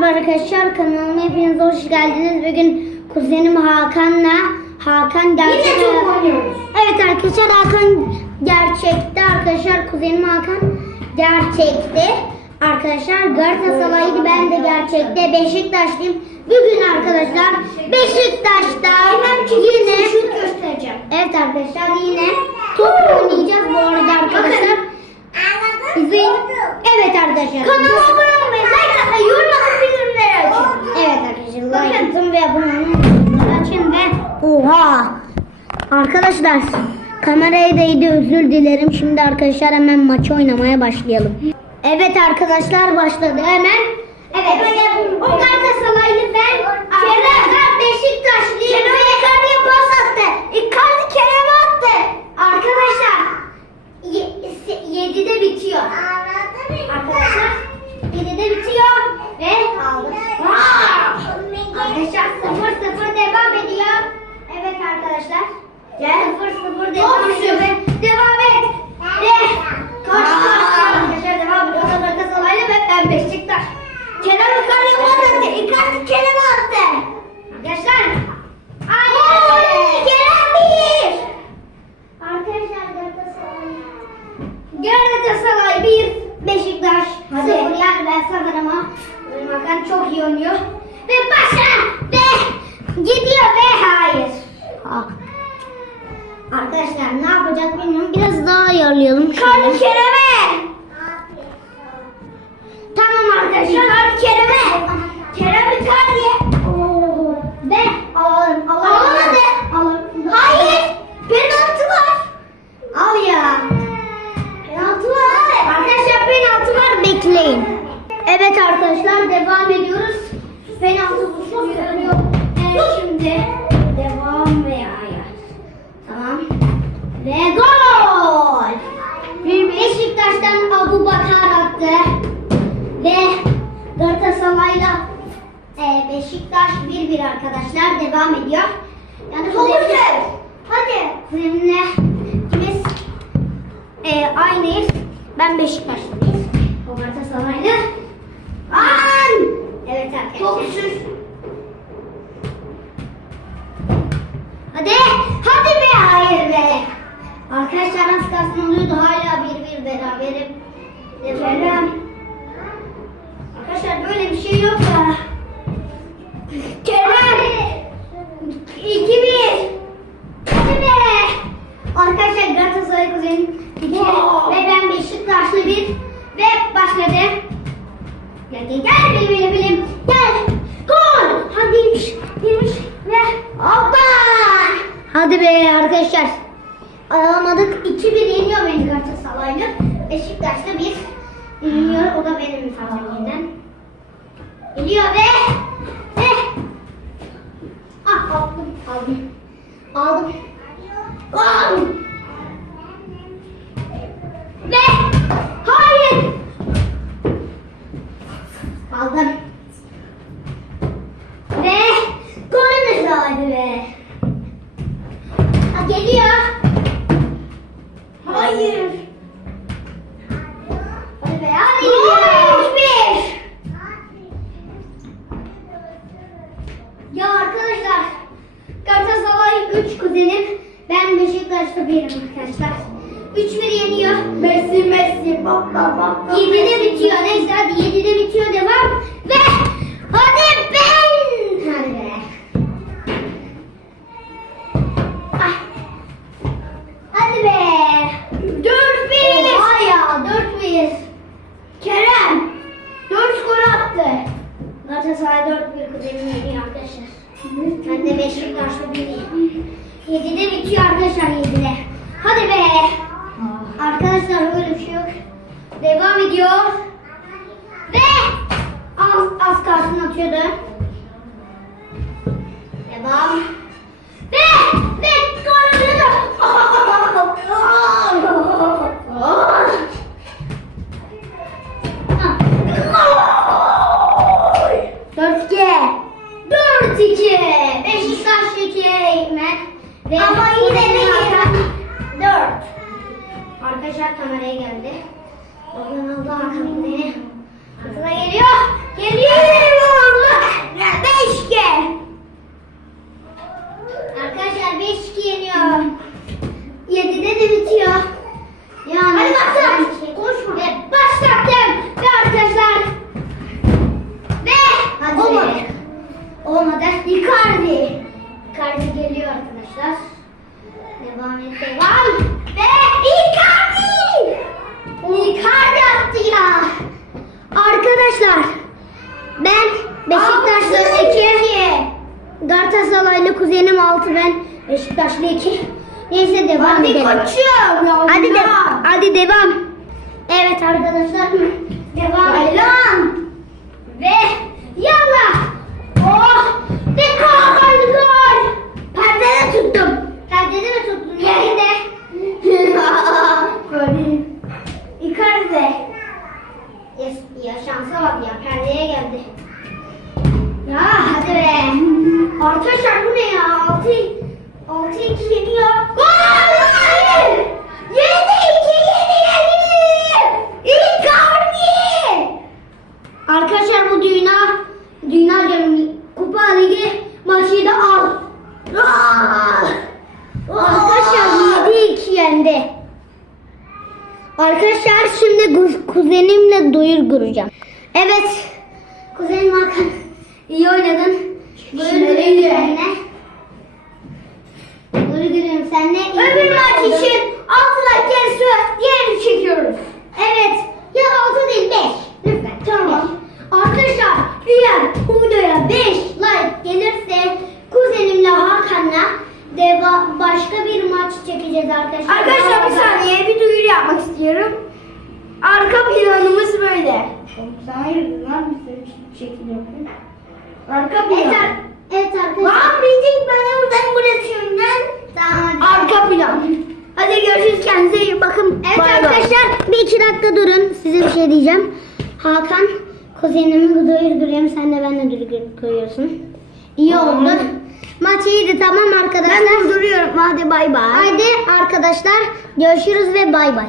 merhaba arkadaşlar kanalıma hepiniz hoş geldiniz. Bugün kuzenim Hakan'la Hakan gerçek Yine top oynuyoruz. Evet arkadaşlar Hakan gerçekte arkadaşlar kuzenim Hakan gerçekte arkadaşlar Galatasaray'dı ben de gerçekte Beşiktaşlıyım. Bugün arkadaşlar Beşiktaş'ta yine göstereceğim. Evet arkadaşlar yine top oynayacağız bu arada arkadaşlar. İzleyin. Evet arkadaşlar. Kanalıma Arkadaşlar kameraya değdi özür dilerim. Şimdi arkadaşlar hemen maçı oynamaya başlayalım. Evet arkadaşlar başladı hemen. Evet. O Galatasaraylı ben. Kerem ben Beşiktaşlıyım. Kerem Icardi'ye pas attı. Icardi Kerem'e attı. Arkadaşlar 7'de bitiyor. Arkadaşlar 7'de bitiyor ve. Arkadaşlar 0-0 devam ediyor. Evet arkadaşlar. 0-0 devam ediyor ve devam et. Ve karşı karşıya arkadaşlar devam ediyor. O da Galatasaraylı ve ben Beşiktaş. Kerem Icardi'ye pas attı. Icardi Kerem'e attı. Arkadaşlar. Aynen. Kerem bir. Arkadaşlar Galatasaray. Galatasaray 1, Beşiktaş Hadi. 0. Yani ben sıfır ama Hakan çok iyi oynuyor. Ve başla ve gidiyor ve hayır. Arkadaşlar ne yapacak bilmiyorum. Biraz daha ayarlayalım. Şöyle. Kerem'e. Tamam arkadaşlar. Icardi Kerem'e. 1-1 arkadaşlar devam ediyor. Yani Çok kuzenimle- güzel. Hadi. Kuzenimle ikimiz e, aynıyız. Ben Beşiktaşlıyız. O Galatasaraylı. An! Evet arkadaşlar. Sür. Hadi. Hadi be. Hayır be. Arkadaşlar az kalsın oluyordu. Hala bir bir beraberim. Devam. Arkadaşlar böyle bir şey yok ya. Kerem. 2-1. Hadi be. Arkadaşlar Galatasaray kuzenim iki Wow. ve ben Beşiktaşlı bir ve başladı. Gel gel gel bilim bilim bilim. Gel. Gol. Hadiymiş. Girmiş ve hoppa. Be arkadaşlar. Alamadık. 2-1 yeniyor beni Galatasaraylı. Beşiktaş'ta bir yeniyor. O da benim favorimden. Geliyor ve ve ah aldım aldım. Aldım. Gol. Ve hayır. Aldım. Ve golümüz hadi be. Ha, geliyor. Hayır. Hadi be hadi. Gol. Üç bir. Ya arkadaşlar Galatasaray 3 kuzenim. Ben Beşiktaş'ta birim arkadaşlar. 3-1 yeniyor. Messi Baba. 7'de bitiyor. Neyse hadi 7'de bitiyor devam. Ve hadi ben. Hadi be. Ah. Hadi be. 4-1. Oha ya 4-1. Kerem. 4 gol attı. Galatasaray 4-1 kuzenim yeniyor arkadaşlar. Ben de Beşiktaş'ta biriyim. 7'de bitiyor arkadaşlar 7'de. Hadi be. Arkadaşlar öyle bir şey yok. Devam ediyor. Ve az, az kalsın atıyordu. Devam. Ve ve gol. Dört iki. Dört iki. Beşiktaş iki. Hikmet. Ve Ama yine de. Dört. Arkadaşlar kameraya geldi. Bugün oldu arkamda. Kızına geliyor. Geliyor. Beşke. Arkadaşlar beşke yeniyor. Yedide de bitiyor. Yani Hadi baksana. Şey- Konuşma. Ve başlattım. Arkadaşlar. Ve Hadi olmadı. Be. Olmadı. Icardi. Icardi geliyor arkadaşlar. Devam et. Devam. Ay kar yağdı ya. Arkadaşlar ben Beşiktaşlı 2 Galatasaraylı kuzenim 6 ben Beşiktaşlı 2 Neyse devam hadi edelim. Koçum, hadi de, hadi devam. Evet arkadaşlar devam. Devam. Ve yallah. Kuzenimle duyur kuracağım. Evet. Kuzenim Hakan iyi oynadın. Duyur kurayım seninle. Duyur kurayım seninle. Öbür maç için 6 like gelirse diğerini çekiyoruz. Evet. Ya 6 değil 5. Lütfen. Tamam. Arkadaşlar eğer bu videoya 5 like gelirse kuzenimle Hakan'la deva başka bir maç çekeceğiz arkadaşlar. Arkadaşlar bir saniye bir duyuru yapmak istiyorum. Arka planımız böyle. Sen hayırdır lan bir şekil yapıyorsun. Arka Evet, plan. ar- evet arkadaşlar. Lan bildik bana oradan bırakıyorum lan. Tamam hadi. Arka plan. Hadi görüşürüz kendinize iyi bakın. Evet Bay arkadaşlar bir iki dakika durun. Size bir şey diyeceğim. Hakan kuzenimi duyur görüyorum. Sen de benimle duyur koyuyorsun. İyi Tamam. oldu. Maç iyiydi tamam arkadaşlar. Ben durduruyorum. Hadi bay bay. Haydi arkadaşlar görüşürüz ve bay bay.